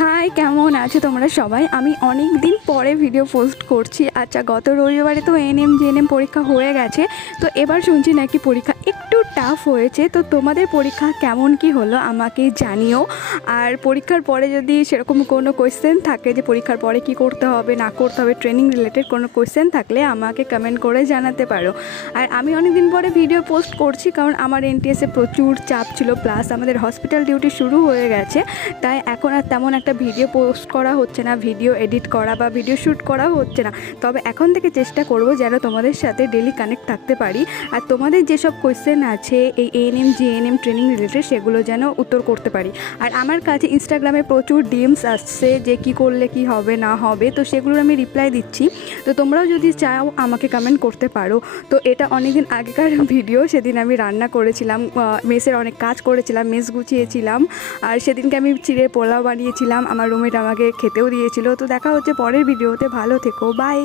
High, কেমন আছো তোমরা সবাই? আমি অনেক দিন পরে ভিডিও পোস্ট করছি। আচ্ছা, গত রবিবারে তো এএনএম জিএনএম পরীক্ষা হয়ে গেছে। তো এবার শুনছি নাকি পরীক্ষা একটু টাফ হয়েছে। তো তোমাদের পরীক্ষা কেমন কি হলো আমাকে জানিও। আর পরীক্ষার পরে যদি সেরকম কোনো কোয়েশ্চেন থাকে যে পরীক্ষার পরে কি করতে হবে না করতে হবে, ট্রেনিং রিলেটেড কোনো কোয়েশ্চেন থাকলে আমাকে কমেন্ট করে জানাতে পারো। আর আমি অনেক দিন পরে ভিডিও পোস্ট করছি কারণ আমার এনটিএসে প্রচুর চাপ ছিল, প্লাস আমাদের হসপিটাল ডিউটি শুরু হয়ে গেছে। তাই এখন আর তেমন একটা ভিডিও পোস্ট করা হচ্ছে না, ভিডিও এডিট করা বা ভিডিও শ্যুট করা হচ্ছে না। তবে এখন থেকে চেষ্টা করব যেন তোমাদের সাথে ডেলি কানেক্ট থাকতে পারি। আর তোমাদের যেসব কোয়েশ্চেন আছে এই এএনএম জিএনএম ট্রেনিং রিলেটেড, সেগুলো যেন উত্তর করতে পারি। আর আমার কাছে ইনস্টাগ্রামে প্রচুর ডিএমস আসছে যে কি করলে কি হবে না হবে, তো সেগুলোর আমি রিপ্লাই দিচ্ছি। তো তোমরাও যদি চাও আমাকে কমেন্ট করতে পারো। তো এটা অনেক দিন আগেকার ভিডিও, সেদিন আমি রান্না করেছিলাম, মেসের অনেক কাজ করেছিলাম, মেস গুছিয়েছিলাম। আর সেদিনকে আমি চিড়ে পোলাও বানিয়েছিলাম, আমার রুমমেট আমাকে খেতেও দিয়েছিল। তো দেখা হচ্ছে পরের ভিডিওতে, ভালো থেকো, বাই।